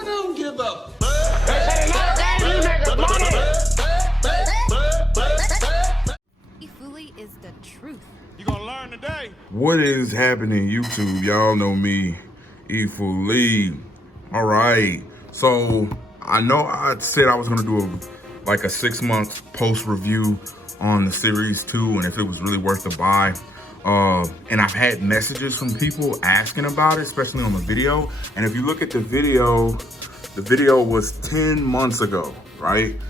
I don't give a E FooLy is the truth. You gonna learn today. What is happening, YouTube? Y'all know me, E FooLy. All right, so I know I said I was gonna do a 6-month post review on the series 2 and if it was really worth the buy. And I've had messages from people asking about it, especially on the video. And if you look at the video was 10 months ago, right?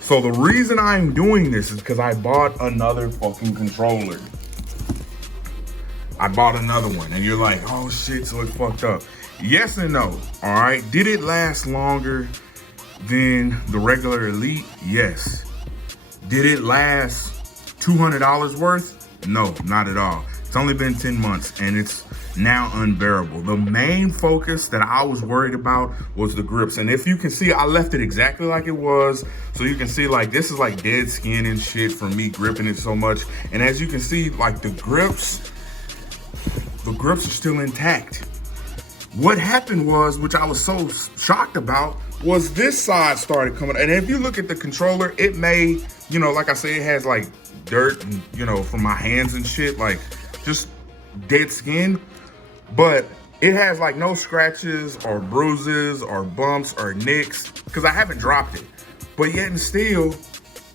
So the reason I'm doing this is because I bought another fucking controller. I bought another one, and you're like, oh shit, so it's fucked up. Yes and no, all right? Did it last longer than the regular Elite? Yes. Did it last $200 worth? No, not at all. It's only been 10 months, and it's now unbearable. The main focus that I was worried about was the grips. And if you can see, I left it exactly like it was. So you can see, like, this is like dead skin and shit from me gripping it so much. And as you can see, like, the grips are still intact. What happened was, which I was so shocked about, was this side started coming. And if you look at the controller, it may, you know, like I say, it has like dirt, and, you know, from my hands and shit, like just dead skin. But it has like no scratches or bruises or bumps or nicks because I haven't dropped it. But yet and still,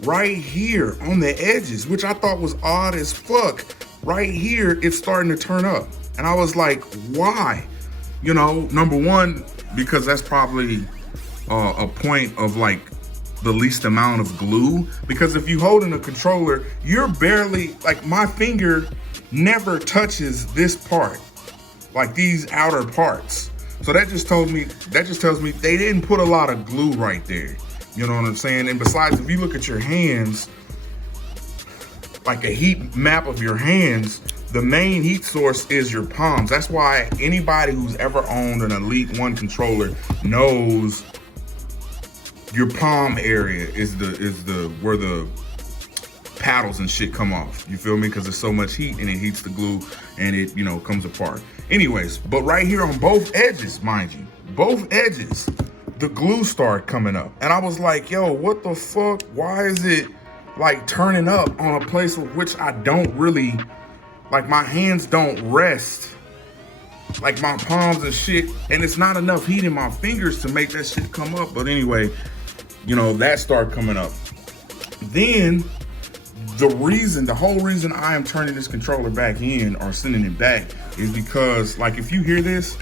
right here on the edges, which I thought was odd as fuck, right here, it's starting to turn up. And I was like, why? You know, number one, because that's probably a point of like the least amount of glue. Because if you hold in a controller, you're barely, like my finger never touches this part, like these outer parts. So that just tells me they didn't put a lot of glue right there. You know what I'm saying? And besides, if you look at your hands, like a heat map of your hands, the main heat source is your palms. That's why anybody who's ever owned an Elite 1 controller knows your palm area is where the paddles and shit come off. You feel me? Because there's so much heat and it heats the glue and it, you know, comes apart. Anyways, but right here on both edges, mind you, both edges, the glue started coming up. And I was like, yo, what the fuck? Why is it like turning up on a place with which I don't really, like my hands don't rest, like my palms and shit, and it's not enough heat in my fingers to make that shit come up. But anyway, you know, that started coming up. Then the whole reason I am turning this controller back in or sending it back is because, like, if you hear this,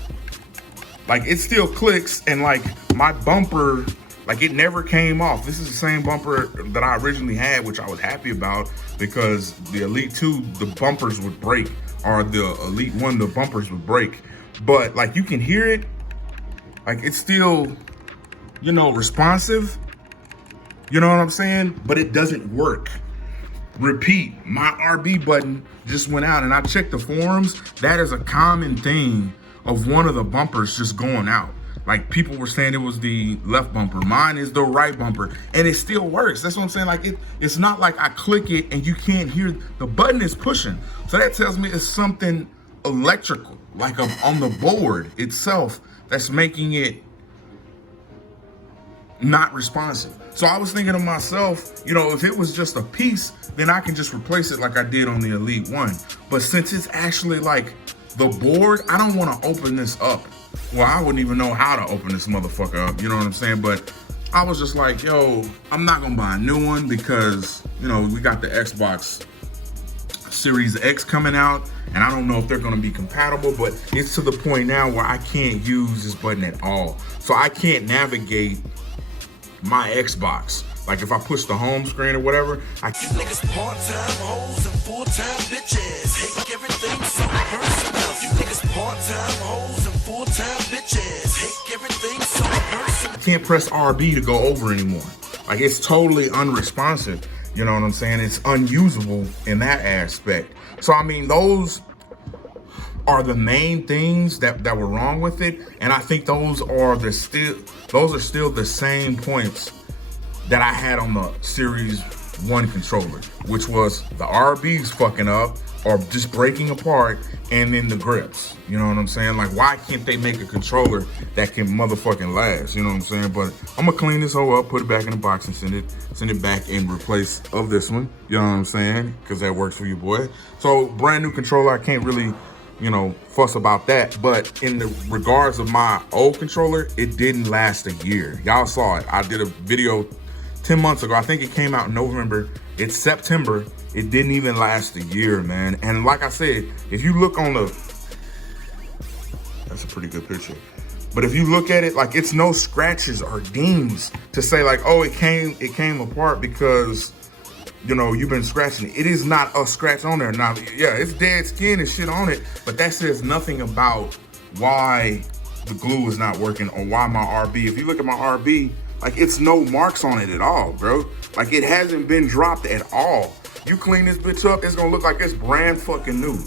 like it still clicks, and like my bumper, like it never came off. This is the same bumper that I originally had, which I was happy about because the Elite 2, the bumpers would break, or the Elite 1, the bumpers would break. But like you can hear it, like it's still, you know, responsive. You know what I'm saying? But it doesn't work. Repeat, my RB button just went out, and I checked the forums. That is a common thing of one of the bumpers just going out. Like people were saying it was the left bumper. Mine is the right bumper, and it still works. That's what I'm saying. Like it's not like I click it and you can't hear, the button is pushing. So that tells me it's something electrical, like on the board itself, that's making it not responsive. So I was thinking to myself, you know, if it was just a piece, then I can just replace it like I did on the Elite 1. But since it's actually like the board, I don't want to open this up. Well, I wouldn't even know how to open this motherfucker up, you know what I'm saying? But I was just like, yo, I'm not gonna buy a new one because, you know, we got the Xbox Series X coming out, and I don't know if they're gonna be compatible, but it's to the point now where I can't use this button at all. So I can't navigate my Xbox. Like if I push the home screen or whatever, I can't. You niggas part-time hoes and full-time bitches. Hate everything so personal. You niggas part-time hoes and full-time bitches. Hate everything so personal. I can't press RB to go over anymore. Like it's totally unresponsive. You know what I'm saying? It's unusable in that aspect. So I mean, those are the main things that were wrong with it, and I think those are still the same points that I had on the Series one controller, which was the RBs fucking up or just breaking apart, and then the grips. You know what I'm saying? Like, why can't they make a controller that can motherfucking last? You know what I'm saying? But I'm gonna clean this whole up, put it back in the box, and send it back in replace of this one. You know what I'm saying? Because that works for you, boy. So brand new controller, I can't really, you know, fuss about that. But in the regards of my old controller, it didn't last a year. Y'all saw it. I did a video 10 months ago. I think it came out in November. It's September. It didn't even last a year, man. And like I said, if you look on the, that's a pretty good picture. But if you look at it, like, it's no scratches or dings to say like, oh, it came apart because, you know, you've been scratching it. It is not a scratch on there. Now, yeah, it's dead skin and shit on it, but that says nothing about why the glue is not working or why my RB, if you look at my RB, like, it's no marks on it at all, bro. Like, it hasn't been dropped at all. You clean this bitch up, it's gonna look like it's brand fucking new.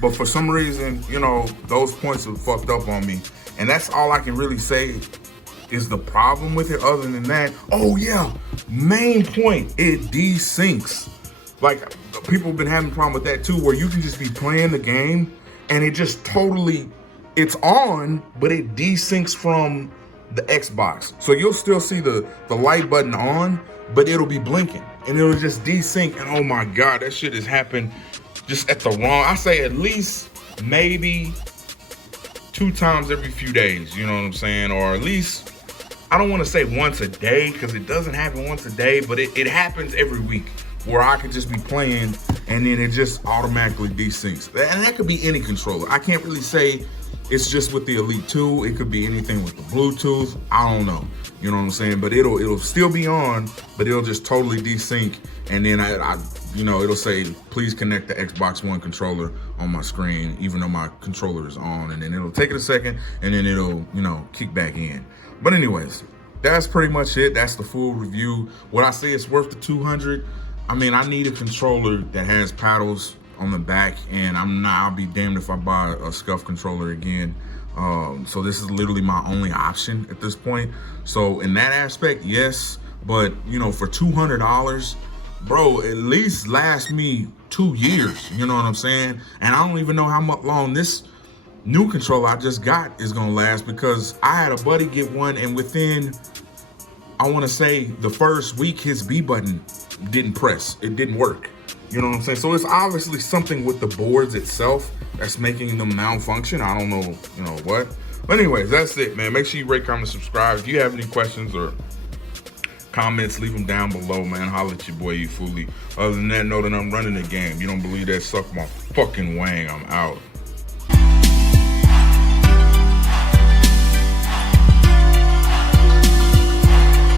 But for some reason, you know, those points are fucked up on me. And that's all I can really say is the problem with it. Other than that, oh yeah, main point, it desyncs. Like, people have been having a problem with that too, where you can just be playing the game and it just totally, it's on, but it desyncs from the Xbox. So you'll still see the light button on, but it'll be blinking and it'll just desync. And oh my God, that shit has happened just at the wrong, I say at least maybe 2 times every few days, you know what I'm saying? Or at least, I don't want to say once a day, because it doesn't happen once a day, but it happens every week where I could just be playing and then it just automatically desyncs. And that could be any controller. I can't really say it's just with the Elite 2. It could be anything with the Bluetooth. I don't know. You know what I'm saying? But it'll still be on, but it'll just totally desync. And then I you know, it'll say, please connect the Xbox One controller on my screen, even though my controller is on. And then it'll take it a second, and then it'll, you know, kick back in. But anyways, that's pretty much it. That's the full review. What I say it's worth the $200. I mean, I need a controller that has paddles on the back, and I'll be damned if I buy a Scuf controller again. So this is literally my only option at this point. So in that aspect, yes, but you know, for $200, bro, at least last me 2 years, you know what I'm saying? And I don't even know how much long this new controller I just got is gonna last, because I had a buddy get one, and within, I wanna say, the first week, his B button didn't press, it didn't work. You know what I'm saying? So it's obviously something with the boards itself that's making them malfunction. I don't know, you know what. But anyways, that's it, man. Make sure you rate, comment, subscribe. If you have any questions or comments, leave them down below, man. Holla at your boy, E FooLy. Other than that, know that I'm running the game. You don't believe that? Suck my fucking wang. I'm out.